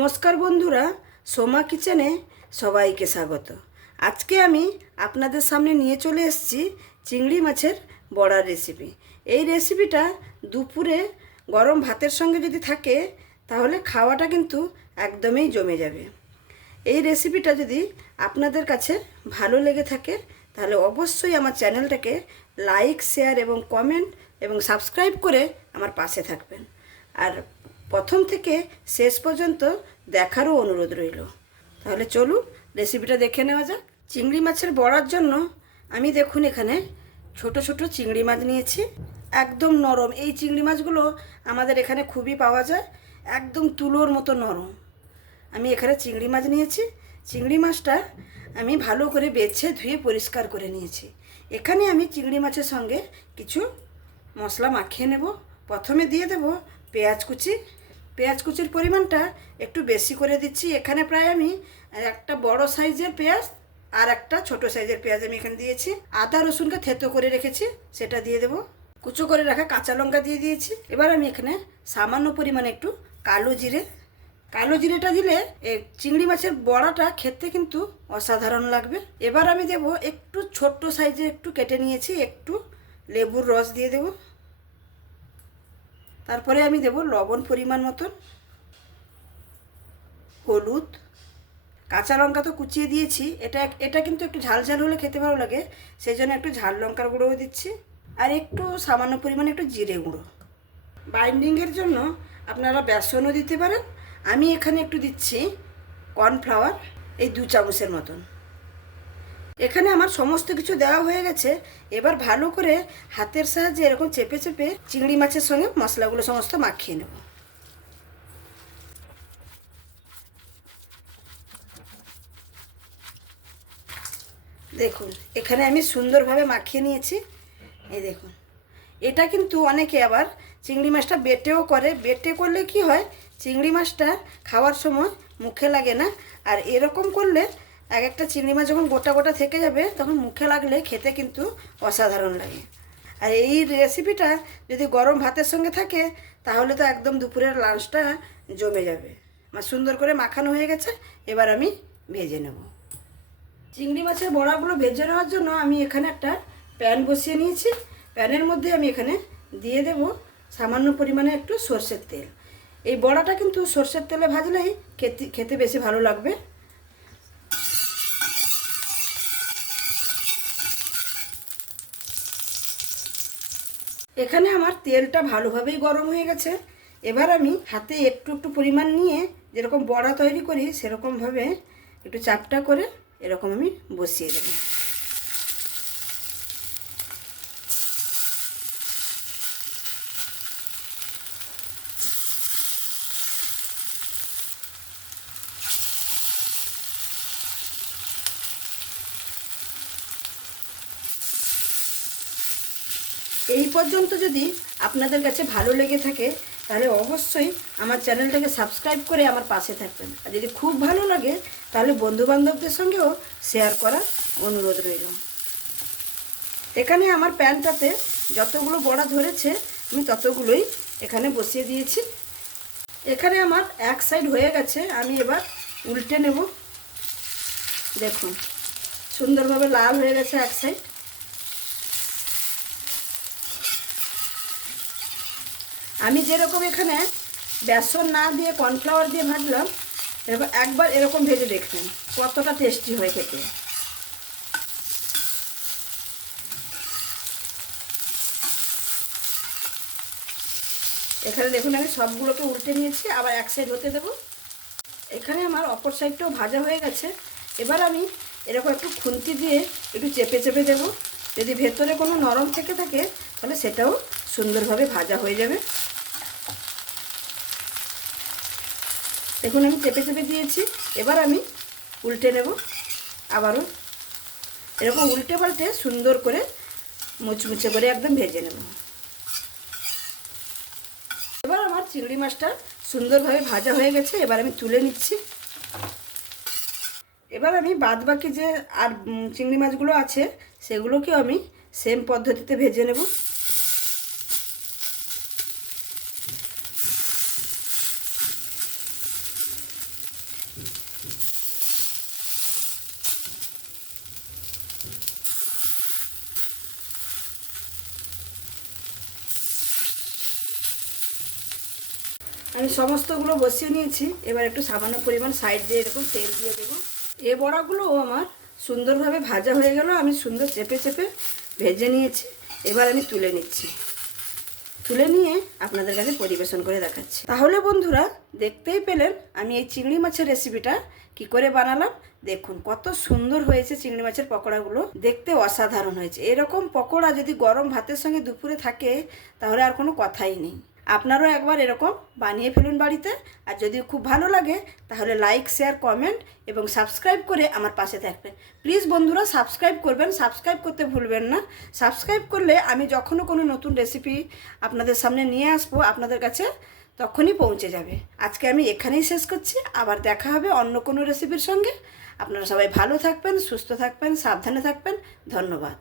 নমস্কার বন্ধুরা, সোমা কিচেনে সবাইকে স্বাগত। আজকে আমি আপনাদের সামনে নিয়ে চলে এসেছি চিংড়ি মাছের বড়ার রেসিপি এই রেসিপিটা দুপুরে গরম ভাতের সঙ্গে যদি থাকে, তাহলে খাওয়াটা কিন্তু একদমই জমে যাবে। এই রেসিপিটা যদি আপনাদের কাছে ভালো লেগে থাকে, তাহলে অবশ্যই আমার চ্যানেলটাকে লাইক শেয়ার এবং কমেন্ট এবং সাবস্ক্রাইব করে আমার পাশে থাকবেন। আর প্রথম থেকে শেষ পর্যন্ত দেখারও অনুরোধ রইল। তাহলে চলুন রেসিপিটা দেখে নেওয়া যাক। চিংড়ি মাছের বড়ার জন্য আমি দেখুন এখানে ছোট ছোট চিংড়ি মাছ নিয়েছি। একদম নরম। এই চিংড়ি মাছগুলো আমাদের এখানে খুবই পাওয়া যায়। একদম তুলোর মতো নরম। আমি এখানে চিংড়ি মাছ নিয়েছি। চিংড়ি মাছটা আমি ভালো করে বেছে ধুয়ে পরিষ্কার করে নিয়েছি। এখানে আমি চিংড়ি মাছের সঙ্গে কিছু মশলা মাখিয়ে নেব। প্রথমে দিয়ে দেব পেঁয়াজ কুচি পেঁয়াজ কুচির পরিমাণটা একটু বেশি করে দিচ্ছি। এখানে প্রায় আমি একটা বড় সাইজের পেঁয়াজ আর একটা ছোট সাইজের পেঁয়াজ আমি এখানে দিয়েছি। আদা, রসুনকে থেতো করে রেখেছি, সেটা দিয়ে দেবো। কুচো করে রাখা কাঁচা লঙ্কা দিয়ে দিয়েছি। এবার আমি এখানে সামান্য পরিমাণে একটু কালো জিরে। কালো জিরেটা দিলে চিংড়ি মাছের বড়াটা খেতে কিন্তু অসাধারণ লাগবে। এবার আমি দেব একটু ছোট্ট সাইজে একটু কেটে নিয়েছি, একটু লেবুর রস দিয়ে দেব। তারপরে আমি দেব লবণ পরিমাণ মতন, হলুদ, কাঁচা লঙ্কা তো কুচিয়ে দিয়েছি, এটা এটা কিন্তু একটু ঝাল ঝাল হলে খেতে ভালো লাগে, সেই জন্য একটু ঝাল লঙ্কার গুঁড়োও দিচ্ছি, আর একটু সামান্য পরিমাণে একটু জিরে গুঁড়ো। বাইন্ডিংয়ের জন্য আপনারা বেসনও দিতে পারেন, আমি এখানে একটু দিচ্ছি কর্নফ্লাওয়ার, এই দু চামচের মতন। এখানে আমার সমস্ত কিছু দেওয়া হয়ে গেছে। এবার ভালো করে হাতের সাহায্যে এরকম চেপে চেপে চিংড়ি মাছের সঙ্গে মশলাগুলো সমস্ত মাখিয়ে নেব। দেখুন, এখানে আমি সুন্দরভাবে মাখিয়ে নিয়েছি। এই দেখুন, এটা কিন্তু অনেকে আবার চিংড়ি মাছটা বেটেও করে। বেটে করলে কি হয়, চিংড়ি মাছটা খাওয়ার সময় মুখে লাগে না। আর এরকম করলে এক একটা চিংড়ি মাছ যখন গোটা গোটা থেকে যাবে, তখন মুখে লাগলে খেতে কিন্তু অসাধারণ লাগে। আর এই রেসিপিটা যদি গরম ভাতের সঙ্গে থাকে, তাহলে তো একদম দুপুরের লাঞ্চটা জমে যাবে। আমার সুন্দর করে মাখানো হয়ে গেছে, এবার আমি ভেজে নেব। চিংড়ি মাছের বড়াগুলো ভেজে নেওয়ার জন্য আমি এখানে একটা প্যান বসিয়ে নিয়েছি। প্যানের মধ্যে আমি এখানে দিয়ে দেব সামান্য পরিমাণে একটু সর্ষের তেল। এই বড়াটা কিন্তু সর্ষের তেলে ভাজলেই খেতে খেতে বেশি ভালো লাগবে। এখানে আমার তেলটা ভালোভাবেই গরম হয়ে গেছে। এবার আমি হাতে একটু একটু পরিমাণ নিয়ে যেরকম বড়া তৈরি করি, সেরকমভাবে একটু চাপটা করে এরকম আমি বসিয়ে দেবো। এই পর্যন্ত যদি আপনাদের কাছে ভালো লেগে থাকে, তাহলে অবশ্যই আমার চ্যানেলটাকে সাবস্ক্রাইব করে আমার পাশে থাকবেন। আর যদি খুব ভালো লাগে, তাহলে বন্ধুবান্ধবদের সঙ্গেও শেয়ার করার অনুরোধ রইল। এখানে আমার প্যানটাতে যতগুলো বড়া ধরেছে, আমি ততগুলোই এখানে বসিয়ে দিয়েছি। এখানে আমার এক সাইড হয়ে গেছে, আমি এবার উল্টে নেব। দেখুন, সুন্দরভাবে লাল হয়ে গেছে এক সাইড। আমি যেরকম এখানে বেসন না দিয়ে কর্নফ্লাওয়ার দিয়ে ভাজলাম, এরকম একবার এরকম ভেজে দেখবেন, কতটা টেস্টি হয় খেতে। এখানে দেখুন আমি সবগুলোকে উল্টে নিয়েছি, আবার এক সাইড হতে দেবো। এখানে আমার অপর সাইডটাও ভাজা হয়ে গেছে। এবার আমি এরকম একটু খুন্তি দিয়ে একটু চেপে চেপে দেবো। যদি ভেতরে কোনো নরম থেকে থাকে, তাহলে সেটাও সুন্দরভাবে ভাজা হয়ে যাবে। দেখুন আমি চেপে চেপে দিয়েছি, এবার আমি উল্টে নেব আবারও। এরকম উল্টে পাল্টে সুন্দর করে মুচমুচে করে একদম ভেজে নেব। এবার আমার চিংড়ি মাছটা সুন্দরভাবে ভাজা হয়ে গেছে, এবার আমি তুলে নিচ্ছি। এবার আমি বাদ বাকি যে আর চিংড়ি মাছগুলো আছে, সেগুলোকেও আমি সেম পদ্ধতিতে ভেজে নেব। আমি সমস্তগুলো বসিয়ে নিয়েছি। এবার একটু সামান্য পরিমাণ সাইড দিয়ে এরকম তেল দিয়ে দেবো। এ বড়াগুলোও আমার সুন্দরভাবে ভাজা হয়ে গেল, আমি সুন্দর চেপে চেপে ভেজে নিয়েছি। এবার আমি তুলে নিচ্ছি। তুলে নিয়ে আপনাদের কাছে পরিবেশন করে দেখাচ্ছি। তাহলে বন্ধুরা, দেখতেই পেলেন আমি এই চিংড়ি মাছের রেসিপিটা কি করে বানালাম? দেখুন, কত সুন্দর হয়েছে চিংড়ি মাছের পকোড়াগুলো। দেখতে অসাধারণ হয়েছে। এরকম পকোড়া যদি গরম ভাতের সঙ্গে দুপুরে থাকে, তাহলে আর কোনো কথাই নেই। আপনারাও একবার এরকম বানিয়ে ফেলুন বাড়িতে। আর যদি খুব ভালো লাগে, তাহলে লাইক শেয়ার কমেন্ট এবং সাবস্ক্রাইব করে আমার পাশে থাকবেন। প্লিজ বন্ধুরা সাবস্ক্রাইব করবেন। সাবস্ক্রাইব করতে ভুলবেন না। সাবস্ক্রাইব করলে আমি যখনও কোনো নতুন রেসিপি আপনাদের সামনে নিয়ে আসব, আপনাদের কাছে তখনই পৌঁছে যাবে। আজকে আমি এখানেই শেষ করছি। আবার দেখা হবে অন্য কোনো রেসিপির সঙ্গে। আপনারা সবাই ভালো থাকবেন, সুস্থ থাকবেন, সাবধানে থাকবেন। ধন্যবাদ।